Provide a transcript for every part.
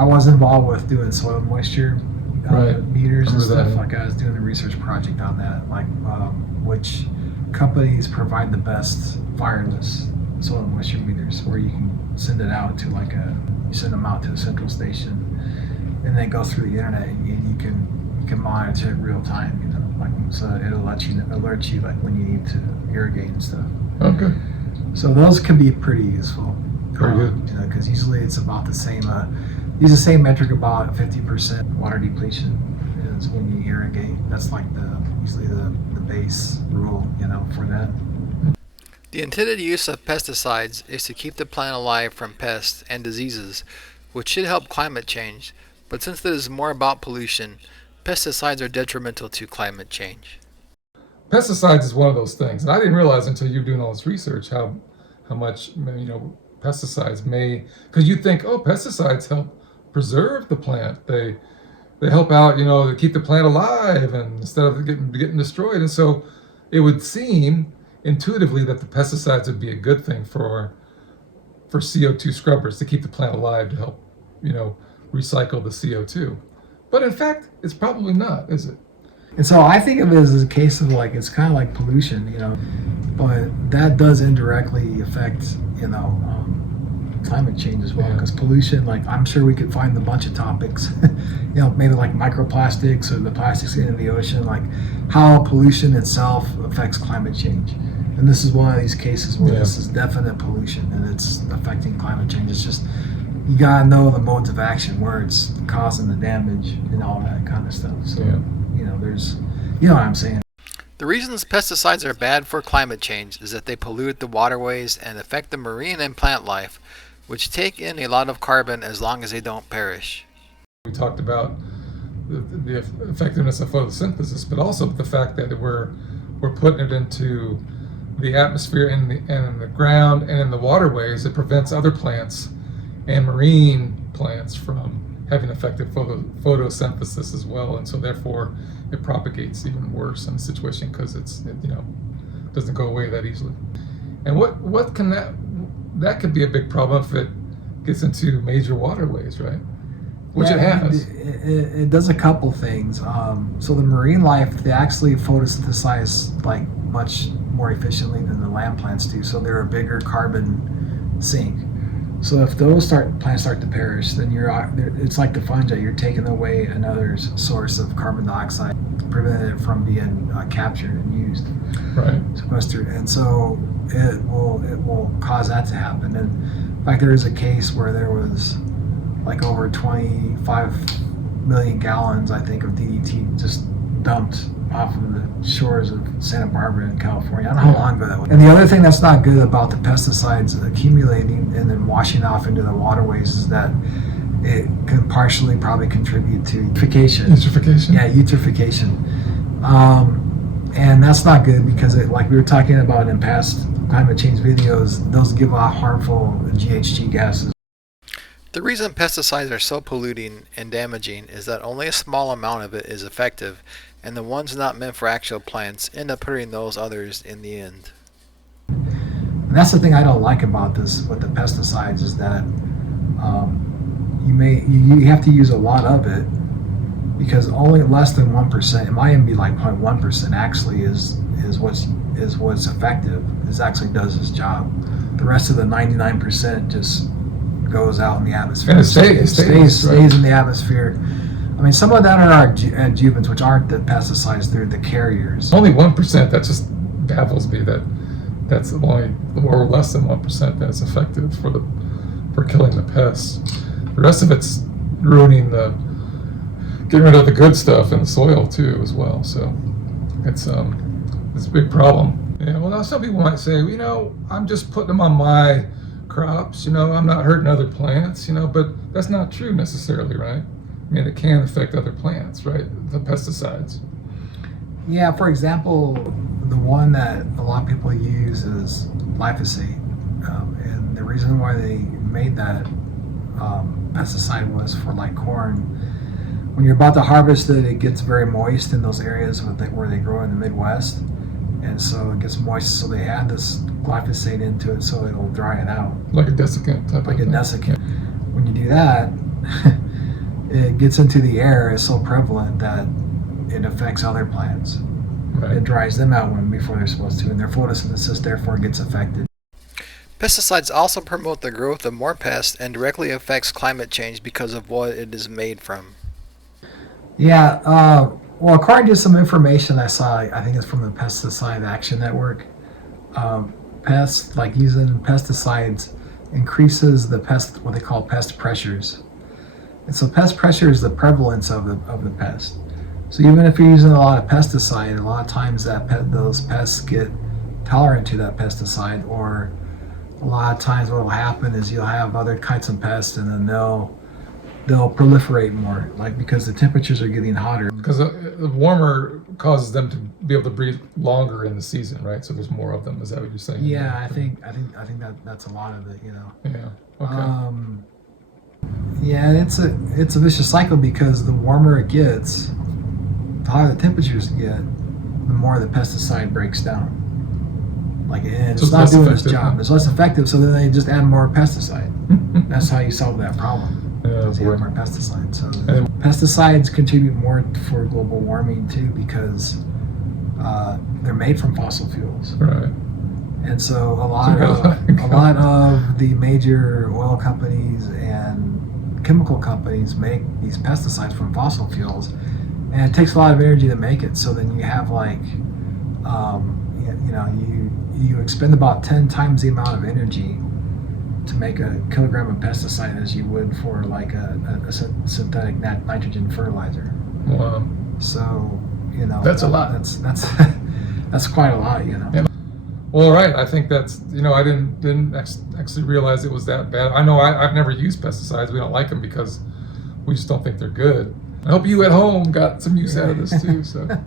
I was involved with doing soil moisture Right. meters and Remember stuff. that. Like I was doing a research project on that, like which companies provide the best wireless soil moisture meters, where you can send it out to you send them out to a central station, and they go through the internet, and you can monitor it real time. So it'll alert you like when you need to irrigate and stuff. Okay. So those can be pretty useful. Very good. Because usually it's about the same. Use the same metric, about 50% water depletion is when you irrigate. That's like usually the base rule, for that. The intended use of pesticides is to keep the plant alive from pests and diseases, which should help climate change. But since it is more about pollution, pesticides are detrimental to climate change. Pesticides is one of those things, and I didn't realize until you were doing all this research how much pesticides may, because you think, oh, pesticides help preserve the plant. They help out, to keep the plant alive, and instead of getting destroyed. And so it would seem intuitively that the pesticides would be a good thing for CO2 scrubbers, to keep the plant alive, to help recycle the CO2. But in fact, it's probably not, is it? And so I think of it as a case of it's kind of like pollution, but that does indirectly affect, climate change as well. Because pollution, I'm sure we could find a bunch of topics, maybe like microplastics or the plastics in the ocean, like how pollution itself affects climate change. And this is one of these cases where this is definite pollution and it's affecting climate change. It's just, you gotta know the modes of action, where it's causing the damage and all that kind of stuff. So, there's, you know what I'm saying. The reasons pesticides are bad for climate change is that they pollute the waterways and affect the marine and plant life, which take in a lot of carbon as long as they don't perish. We talked about the effectiveness of photosynthesis, but also the fact that we're putting it into the atmosphere and in the ground and in the waterways. It prevents other plants and marine plants from having effective photosynthesis as well, and so therefore it propagates even worse in the situation because it doesn't go away that easily. And what can that could be a big problem if it gets into major waterways, right? Which it has. It does a couple things. So the marine life, they actually photosynthesize much more efficiently than the land plants do. So they're a bigger carbon sink. So if those plants start to perish, then it's like the fungi. You're taking away another source of carbon dioxide, preventing it from being captured and used, right? Sequestered, and so it will cause that to happen. And in fact, there is a case where there was over 25 million gallons, I think, of DDT just dumped off of the shores of Santa Barbara in California. I don't know how long ago that was. And the other thing that's not good about the pesticides accumulating and then washing off into the waterways is that it can partially probably contribute to eutrophication. Yeah, eutrophication. And that's not good because like we were talking about in past climate change videos, those give off harmful GHG gases. The reason pesticides are so polluting and damaging is that only a small amount of it is effective, and the ones not meant for actual plants end up hurting those others in the end. And that's the thing I don't like about this with the pesticides is that you have to use a lot of it because only less than 1%, it might even be 0.1% actually is what's effective. It actually does its job. The rest of the 99% just goes out in the atmosphere. And it stays in the atmosphere. I mean, some of that are our adjuvants, which aren't the pesticides; they're the carriers. Only 1%. That just baffles me. That's only or less than 1% that's effective for killing the pests. The rest of it's getting rid of the good stuff in the soil too, as well. So it's a big problem. Yeah. Well, now some people might say, I'm just putting them on my crops. I'm not hurting other plants. But that's not true necessarily, right? I mean, it can affect other plants, right? The pesticides. Yeah, for example, the one that a lot of people use is glyphosate. And the reason why they made that pesticide was for corn. When you're about to harvest it, it gets very moist in those areas where they grow in the Midwest. And so it gets moist, so they add this glyphosate into it so it'll dry it out. Like a desiccant type of thing. Like a desiccant. When you do that, it gets into the air is so prevalent that it affects other plants. Right. It dries them out before they're supposed to, and their photosynthesis therefore gets affected. Pesticides also promote the growth of more pests and directly affects climate change because of what it is made from. Yeah, well, according to some information I saw, I think it's from the Pesticide Action Network, pests, like using pesticides, increases the pest, what they call pest pressures. And so pest pressure is the prevalence of the pest. So even if you're using a lot of pesticide, a lot of times those pests get tolerant to that pesticide, or a lot of times what will happen is you'll have other kinds of pests, and then they'll proliferate more, like because the temperatures are getting hotter. Because the warmer causes them to be able to breathe longer in the season, right? So there's more of them. Is that what you're saying? Yeah, I think that's a lot of it, you know. Yeah. Okay. Yeah, it's a vicious cycle, because the warmer it gets, the higher the temperatures get, the more the pesticide breaks down. Like, and So it's not doing its effective, job. huh? It's less effective, so then they just add more pesticide. That's how you solve that problem. Yeah, Is you boy. have more pesticides. So And- pesticides contribute more for global warming too, because they're made from fossil fuels. Right. And so a lot of the major oil companies and chemical companies make these pesticides from fossil fuels, and it takes a lot of energy to make it. So then you have like, you expend about 10 times the amount of energy to make a kilogram of pesticide as you would for like a synthetic nitrogen fertilizer. Wow. So That's a lot. That's quite a lot, Yeah. Well, all right. I think that's, I didn't actually realize it was that bad. I know I've never used pesticides. We don't like them because we just don't think they're good. I hope you at home got some use out of this too. So, yeah.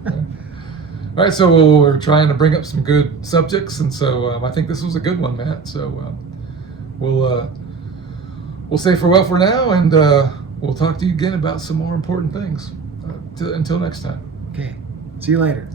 All right. So we're trying to bring up some good subjects, and so I think this was a good one, Matt. So we'll say farewell for now, and we'll talk to you again about some more important things. Until next time. Okay. See you later.